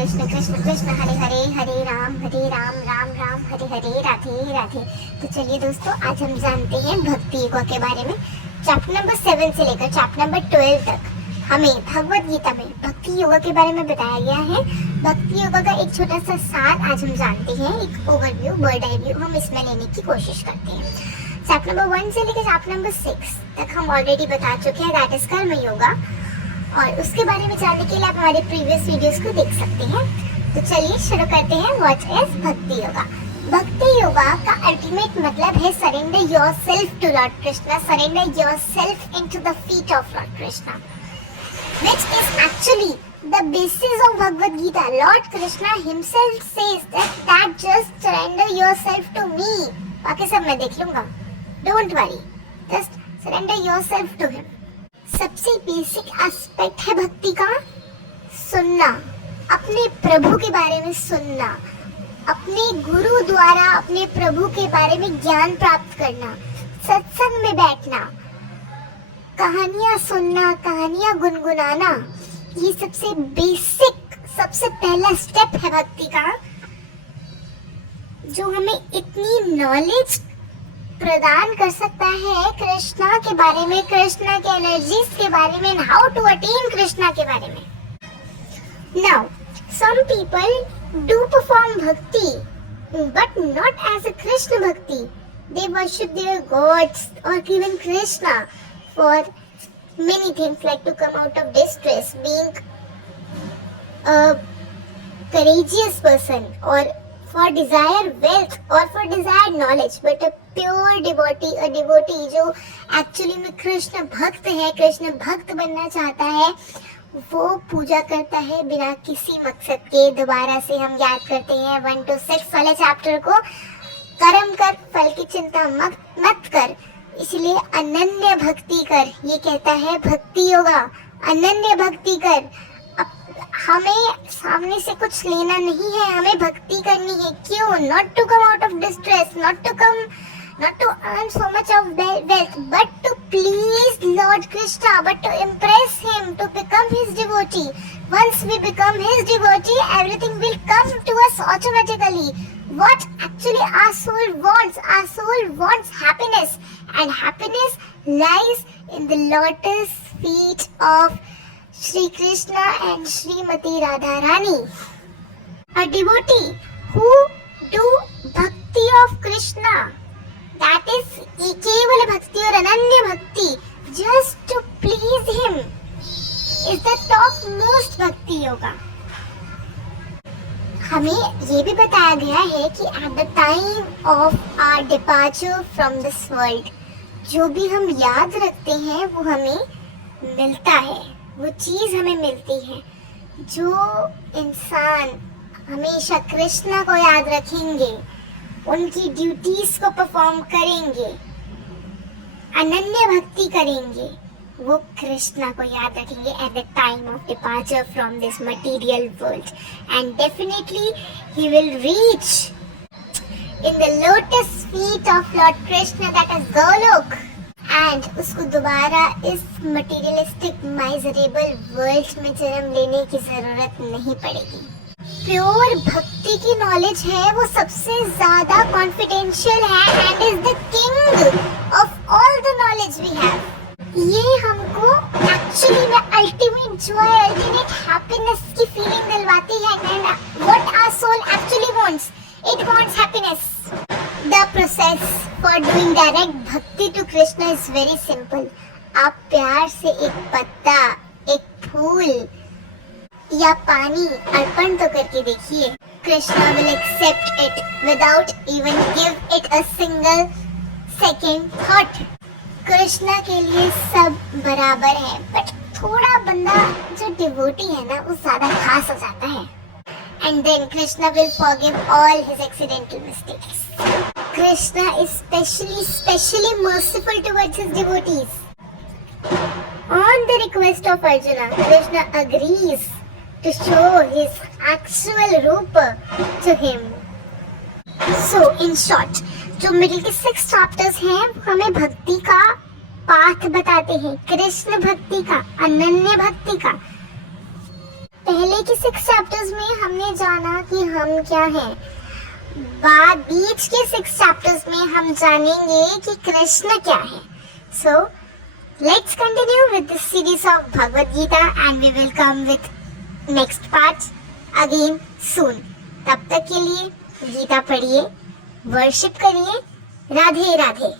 कृष्ण कृष्ण कृष्ण हरे हरे, हरे राम राम राम हरे हरे, राधे राधे। तो चलिए दोस्तों, आज हम जानते हैं भक्ति योगा के बारे में। चैप्टर नंबर 7 से लेकर चैप्टर नंबर 12 तक हमें भगवत गीता में भक्ति योगा के बारे में बताया गया है। भक्ति योगा का एक छोटा सा सार आज हम जानते हैं, एक ओवरव्यू, बर्ड आई व्यू हम इसमें लेने की कोशिश करते हैं। चैप्टर नंबर 1 से लेकर चैप्टर नंबर 6 तक हम ऑलरेडी बता चुके हैं, दैट इज कर्म योगा, और उसके बारे में जानने के लिए आप हमारे प्रीवियस वीडियोस को देख सकते हैं। तो चलिए शुरू करते हैं। व्हाट इज भक्ति योगा? भक्ति योगा का अल्टीमेट मतलब है surrender yourself to lord Krishna, surrender yourself into the feet of lord Krishna, which is actually the basis of Bhagavad Gita. Lord Krishna himself says that just surrender yourself to me. बाकी सब मैं देख लूंगा, don't worry, just surrender yourself to him. सबसे basic aspect है भक्ति का सुनना, अपने प्रभु के बारे में सुनना, अपने गुरु द्वारा अपने प्रभु के बारे में ज्ञान प्राप्त करना, सत्संग में बैठना, कहानियां सुनना, कहानियां गुनगुनाना, ये सबसे बेसिक, सबसे पहला स्टेप है भक्ति का, जो हमें इतनी नॉलेज प्रदान कर सकता है कृष्णा के बारे में, कृष्णा के एनर्जीज के बारे में, हाउ टू अटेन कृष्णा के बारे में। Now some people do perform bhakti but not as a Krishna bhakti, they worship their gods और even Krishna for many things like to come out of distress, being a courageous person, or for desire wealth, or for desire knowledge. But a pure devotee, a devotee जो actually में कृष्ण भक्त है, कृष्ण भक्त बनना चाहता है, वो पूजा करता है बिना किसी मकसद के। दोबारा से हम याद करते हैं 1 to 6 वाले चैप्टर को, कर्म कर फल की चिंता मत कर, इसलिए अनन्य भक्ति कर, ये कहता है भक्ति योगा। अनन्य भक्ति कर, हमें सामने से कुछ लेना नहीं है, हमें भक्ति करनी है। क्यों? Not to come out of distress, not to earn so much of wealth, but to please lord Krishna, but to impress him, to become his devotee. Once we become his devotee, everything will come to us automatically. What actually our soul wants happiness, and happiness lies in the lotus feet of Shri Krishna and Srimati Radharani. A devotee who do bhakti of Krishna, that is kevala bhakti or ananya bhakti, just to please him, is the top most bhakti yoga. हमें ये भी बताया गया है कि at the time of our departure from this world, जो भी हम याद रखते हैं वो हमें मिलता है, वो चीज़ हमें मिलती है। जो इंसान हमेशा कृष्णा को याद रखेंगे, उनकी ड्यूटीज को परफॉर्म करेंगे, अनन्य भक्ति करेंगे, वो कृष्णा को याद रखेंगे eight the time of departure from this material world, and definitely he will reach in the lotus feet of lord Krishna, that is Golok, and उसको दोबारा इस मटेरियलिस्टिक माइजरेबल वर्ल्ड में जन्म लेने की जरूरत नहीं पड़ेगी। प्योर भक्ति की नॉलेज है वो सबसे ज्यादा कॉन्फिडेंशियल है, and is the king of all the knowledge we have. ये हमको एक्चुअली में अल्टीमेट जॉय, अल्टीमेट हैप्पीनेस की फीलिंग दिलवाती है, and what our soul actually wants, it wants happiness. The process for doing direct bhakti to Krishna is very simple. आप प्यार से एक पत्ता, एक फूल या पानी अर्पण तो करके देखिए, Krishna will accept it without even give it a single second thought. Krishna के लिए सब बराबर है, बट थोड़ा बंदा जो डिवोटी है ना, वो ज्यादा खास हो जाता है, and then Krishna will forgive all his accidental mistakes. Krishna is specially merciful towards his devotees. On the request of Arjuna, Krishna agrees to show his actual रूप to him. So in short, जो मिडिल के 6 चैप्टर्स हैं वो हमें भक्ति का पाठ बताते हैं, कृष्ण भक्ति का, अनन्य भक्ति का। पहले के 6 चैप्टर्स में हमने हमने जाना कि हम क्या हैं। बीच के 6 चैप्टर्स में हम जानेंगे कि कृष्ण क्या है। So let's continue with this series of Bhagavad Gita and we will come with next part again soon. तब तक के लिए गीता पढ़िए, वर्शिप करिए। राधे राधे।